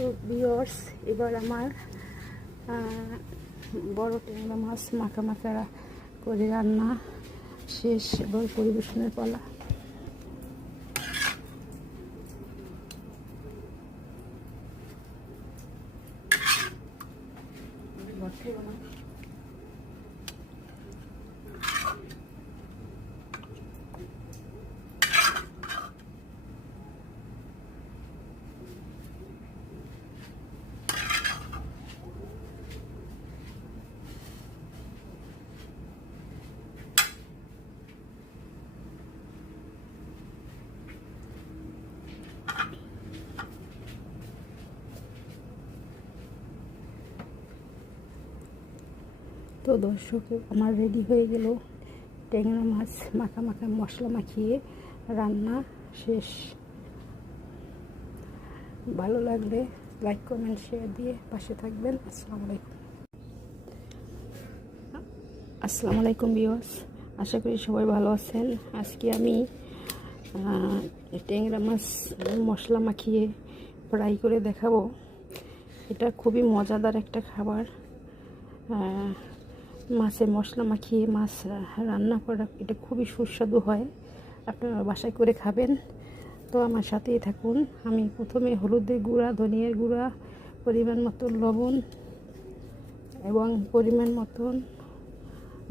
তো ভিউয়ার্স, এবার আমার বড় ট্যাংরা মাছ মাখা মাখা করে রান্না শেষ এবং পরিবেশনের পালা। তো দর্শক, আমার রেডি হয়ে গেল ট্যাংরা মাছ মাখা মাখা মশলা মাখিয়ে রান্না শেষ। ভালো লাগলে লাইক কমেন্ট শেয়ার দিয়ে পাশে থাকবেন। আসসালামু আলাইকুম ভিউয়ার্স, আশা করি সবাই ভালো আছেন। আজকে আমি ট্যাংরা মাছ মশলা মাখিয়ে ফ্রাই করে দেখাবো। এটা খুবই মজাদার একটা খাবার। মাছে মশলা মাখিয়ে মাছ রান্না করা এটা খুবই সুস্বাদু হয়। আপনারা বাসায় করে খাবেন। তো আমার সাথেই থাকুন। আমি প্রথমে হলুদের গুঁড়া, ধনিয়ার গুঁড়া, পরিমাণ মতন লবণ এবং পরিমাণ মতন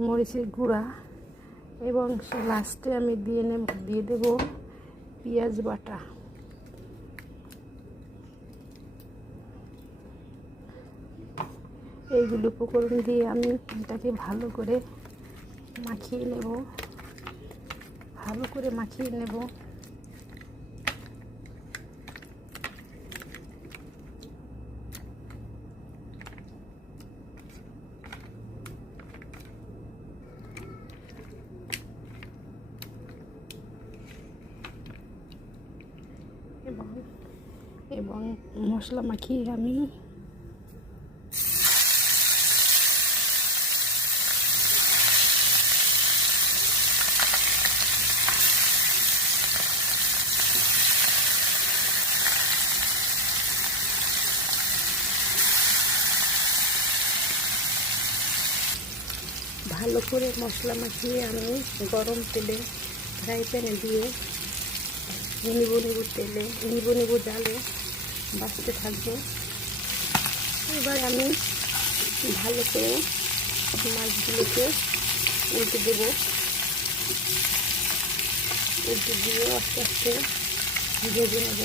মরিচের গুঁড়া এবং লাস্টে আমি দিয়ে দেব পেঁয়াজ বাটা। এইগুলো উপকরণ দিয়ে আমি এটাকে ভালো করে মাখিয়ে নেব। এবং মশলা মাখিয়ে আমি ভালো করে মশলা মাখিয়ে আমি গরম তেলে ফ্রাই প্যানে দিয়ে নিবু জালে বাঁচতে থাকবো। এবার আমি ভালো করে মাছগুলোকে উল্টে দিয়ে আস্তে আস্তে ভেজে নেব।